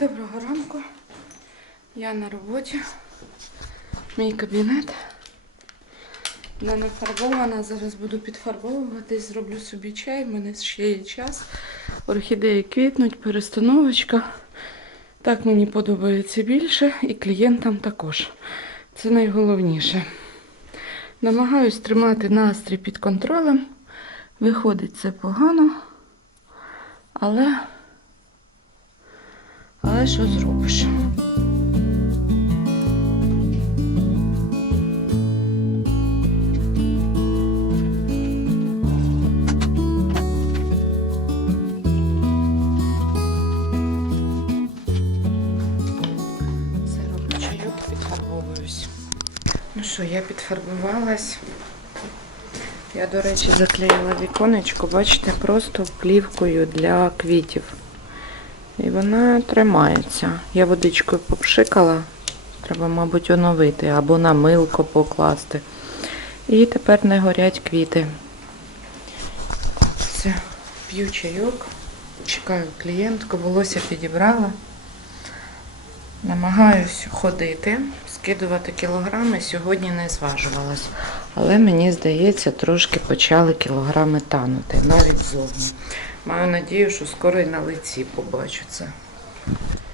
Доброго ранку. Я на роботі. Мій кабінет. Не нафарбована. Зараз буду підфарбовуватись, зроблю собі чай. У мене ще є час. Орхідеї квітнуть, перестановочка. Так мені подобається більше і клієнтам також. Це найголовніше. Намагаюсь тримати настрій під контролем. Виходить це погано, але але що зробиш? Ну що, я підфарбувалась. Я, до речі, заклеїла віконечко, бачите, просто плівкою для квітів. І вона тримається. Я водичкою попшикала. Треба, мабуть, оновити або на милко покласти. І тепер не горять квіти. Все, п'ю чайок, чекаю клієнтку, волосся підібрала. Намагаюсь ходити, скидувати кілограми. Сьогодні не зважувалась. Але мені здається, трошки почали кілограми танути, навіть зовні. Маю надію, що скоро і на лиці побачу це.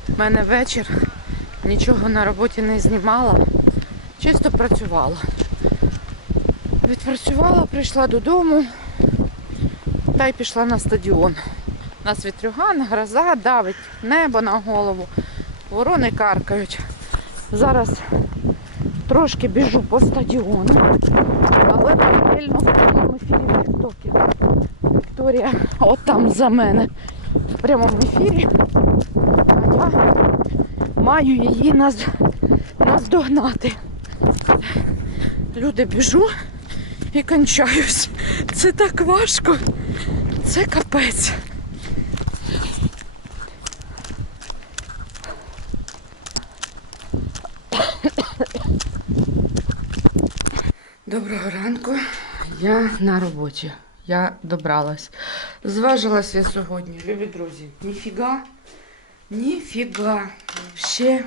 У мене вечір. Нічого на роботі не знімала. Чисто працювала. Відпрацювала, прийшла додому та й пішла на стадіон. У нас вітрюган, гроза, давить небо на голову. Ворони каркають. Зараз трошки біжу по стадіону, але паралельно в прямому ефірі в. Вікторія от там за мене в прямому ефірі. А я маю її наз... наздогнати. Люди біжу і кончаюсь. Це так важко. Це капець. Доброго ранку. Я на роботі. Я добралась. Зважилась я сьогодні, любі друзі. Ніфіга. Ніфіга. Ще.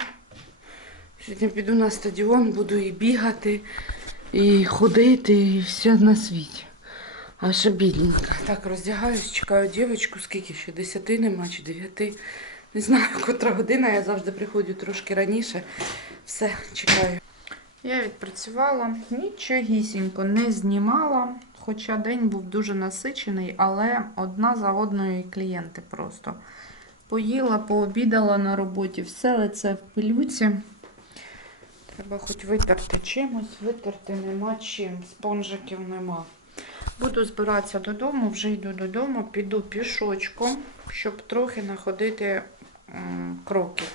Сьогодні піду на стадіон, буду і бігати, і ходити, і все на світі. Аж бідненька. Так, роздягаюсь, чекаю дівчинку, скільки ще? Десяти нема чи дев'яти. Не знаю, котра година, я завжди приходжу трошки раніше. Все, чекаю. Я відпрацювала, нічогісінько не знімала, хоча день був дуже насичений, але одна за одною клієнти просто. Поїла, пообідала на роботі, все лице в пилюці. Треба хоч витерти чимось, витерти нема чим, спонжиків нема. Буду збиратися додому, вже йду додому, піду пішочком, щоб трохи находити кроків.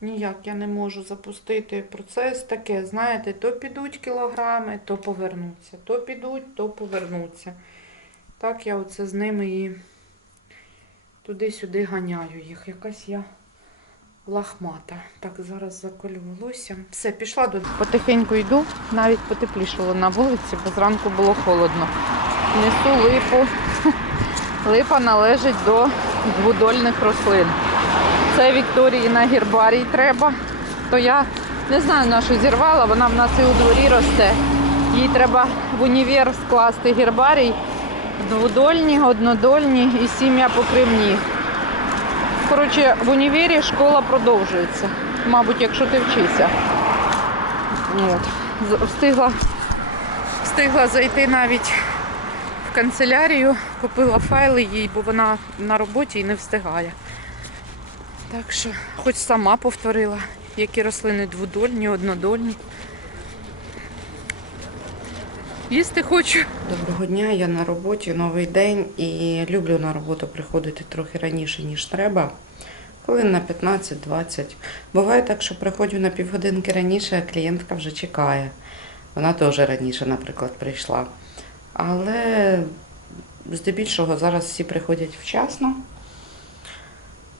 Ніяк я не можу запустити процес таке, знаєте, то підуть кілограми, то повернуться. То підуть, то повернуться. Так я оце з ними і туди-сюди ганяю їх. Якась я лахмата. Так, зараз заколю волосся. Все, пішла додому. Потихеньку йду, навіть потеплішало на вулиці, бо зранку було холодно. Несу липу. Липа належить до двудольних рослин. Це Вікторії на гербарій треба. То я не знаю, на що зірвала, вона в нас і у дворі росте. Їй треба в універ скласти гербарій, дводольні, однодольні і сім'я покривні. Коротше, в універі школа продовжується. Мабуть, якщо ти вчишся. От. Встигла, встигла зайти навіть в канцелярію, купила файли їй, бо вона на роботі і не встигає. Так що, хоч сама повторила, які рослини дводольні, однодольні. Їсти хочу. Доброго дня, я на роботі, новий день і люблю на роботу приходити трохи раніше, ніж треба. Хвилин на 15-20. Буває так, що приходжу на півгодинки раніше, а клієнтка вже чекає. Вона теж раніше, наприклад, прийшла. Але здебільшого зараз всі приходять вчасно.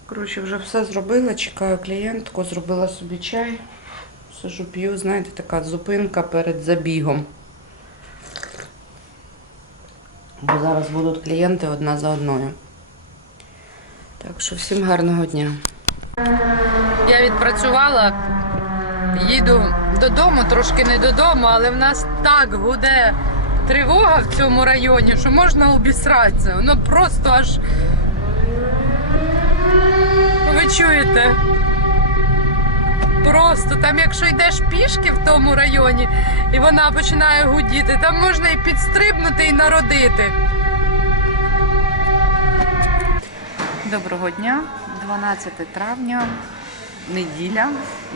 Коротше, вже все зробила, чекаю клієнтку, зробила собі чай. Сижу п'ю, знаєте, така зупинка перед забігом. Бо зараз будуть клієнти одна за одною. Так що всім гарного дня. Я відпрацювала, їду додому, трошки не додому, але в нас так гуде тривога в цьому районі, що можна обісратися. Воно просто аж. Чуєте? Просто там, якщо йдеш пішки в тому районі, і вона починає гудіти, там можна і підстрибнути, і народити. Доброго дня, 12 травня, неділя.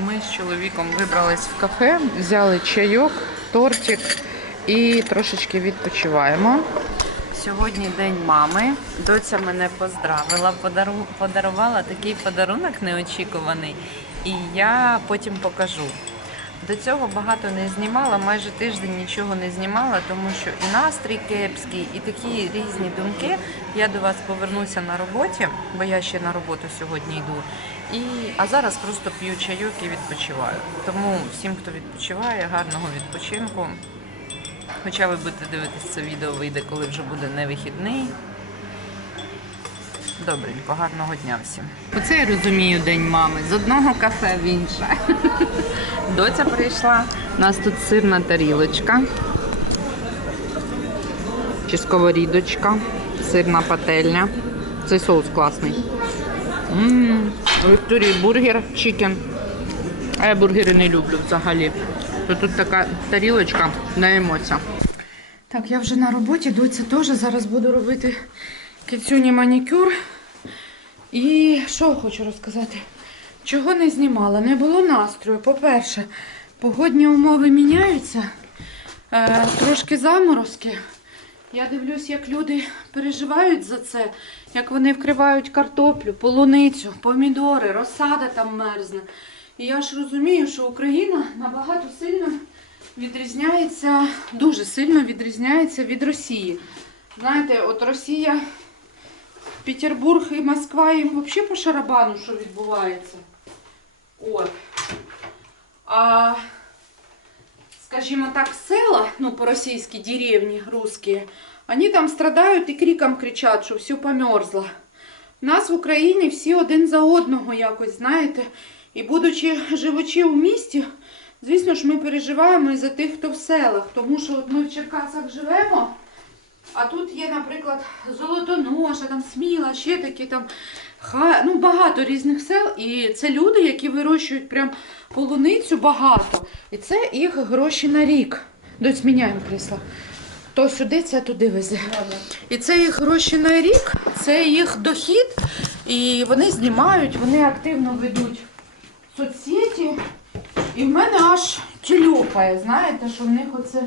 Ми з чоловіком вибрались в кафе, взяли чайок, тортик і трошечки відпочиваємо. Сьогодні день мами. Доця мене поздравила, подару- подарувала такий подарунок неочікуваний, і я потім покажу. До цього багато не знімала, майже тиждень нічого не знімала, тому що і настрій кепський, і такі різні думки. Я до вас повернуся на роботі, бо я ще на роботу сьогодні йду. І, а зараз просто п'ю чайок і відпочиваю. Тому всім, хто відпочиває, гарного відпочинку. Хоча ви будете дивитися це відео, вийде, коли вже буде не вихідний. Добренько, гарного дня всім. Оце я розумію день мами. З одного кафе в інше. Доця прийшла. У нас тут сирна тарілочка. Чи сковорідочка, сирна пательня. Цей соус класний. Вікторії бургер, чікен. А я бургери не люблю взагалі. То тут така тарілочка на емоціях. Так, я вже на роботі, доця теж. Зараз буду робити кицюні манікюр. І що хочу розказати? Чого не знімала? Не було настрою. По-перше, погодні умови міняються. Е, трошки заморозки. Я дивлюсь, як люди переживають за це, як вони вкривають картоплю, полуницю, помідори, розсада там мерзне. І я ж розумію, що Україна набагато сильно відрізняється, дуже сильно відрізняється від Росії. Знаєте, от Росія, Петербург і Москва їм взагалі по шарабану, що відбувається. От. А, скажімо так, села, ну, по-російськи, деревні русські, вони там страдають і криком кричать, що все померзло. У нас в Україні всі один за одного якось, знаєте. І будучи живучи в місті, звісно ж, ми переживаємо і за тих, хто в селах. Тому що от ми в Черкасах живемо, а тут є, наприклад, Золотоноша, там Сміла, ще такі там ну, багато різних сел. І це люди, які вирощують прям полуницю багато. І це їх гроші на рік. Дось міняємо крісло. То сюди, це туди везе. І це їх гроші на рік, це їх дохід. І вони знімають, вони активно ведуть соцсеті. І в мене аж тільопає, знаєте, що в них оце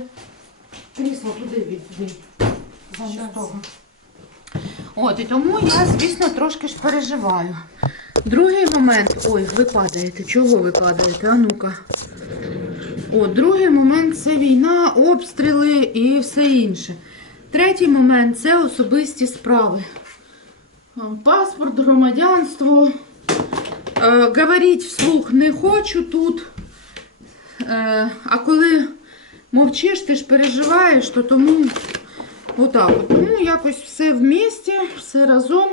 крісло туди відвій. Того. От, і тому я, звісно, трошки ж переживаю. Другий момент. Ой, ви падаєте. Чого ви падаєте? А ну-ка. О, другий момент це війна, обстріли і все інше. Третій момент це особисті справи. Паспорт, громадянство. Е, говоріть вслух не хочу тут. Е, а коли мовчиш, ти ж переживаєш, то тому отак. от. Тому якось все в місті, все разом.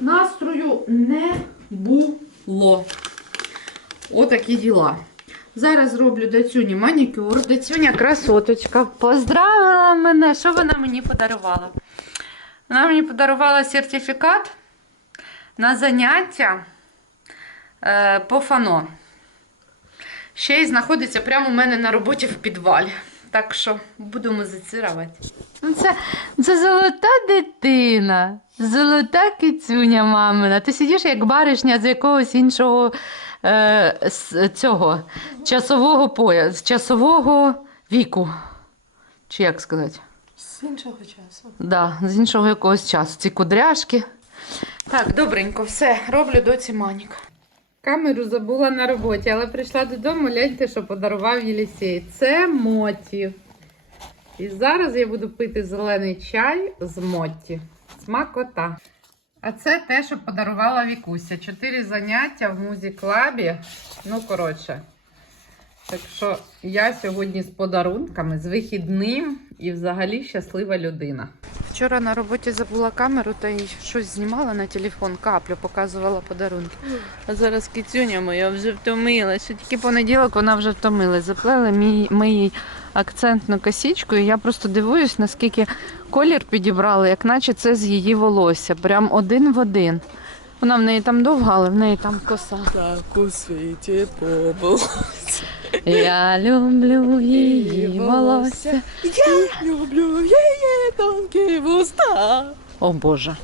Настрою не було. Отакі діла. Зараз зроблю Дацюні манікюр. Дацюня красоточка. Поздравила мене. Що вона мені подарувала? Вона мені подарувала сертифікат на заняття е, по фано. Ще й знаходиться прямо у мене на роботі в підвалі. Так що буду музицирувати. Ну, Це, це золота дитина, золота кицюня мамина. Ти сидиш як баришня з якогось іншого е, з цього часового поя, з часового віку. Чи як сказати? З іншого часу. Да, з іншого якогось часу. Ці кудряшки. Так, добренько, все, роблю доці манік. Камеру забула на роботі, але прийшла додому, гляньте, що подарував Єлісей. Це моті. І зараз я буду пити зелений чай з моті. Смакота. А це те, що подарувала Вікуся. Чотири заняття в музик-клабі. Ну, коротше. Так що я сьогодні з подарунками, з вихідним і взагалі щаслива людина. Вчора на роботі забула камеру та й щось знімала на телефон, каплю показувала подарунки. А зараз кицюня моя вже втомилась. Що тільки понеділок вона вже втомилась. Заплели ми їй акцентну косічку, і я просто дивуюсь, наскільки колір підібрали, як наче це з її волосся. Прям один в один. Вона в неї там довга, але в неї там коса. Так у світі побуло. Я люблю її волосся. Я люблю її тонкі вуста. О Боже.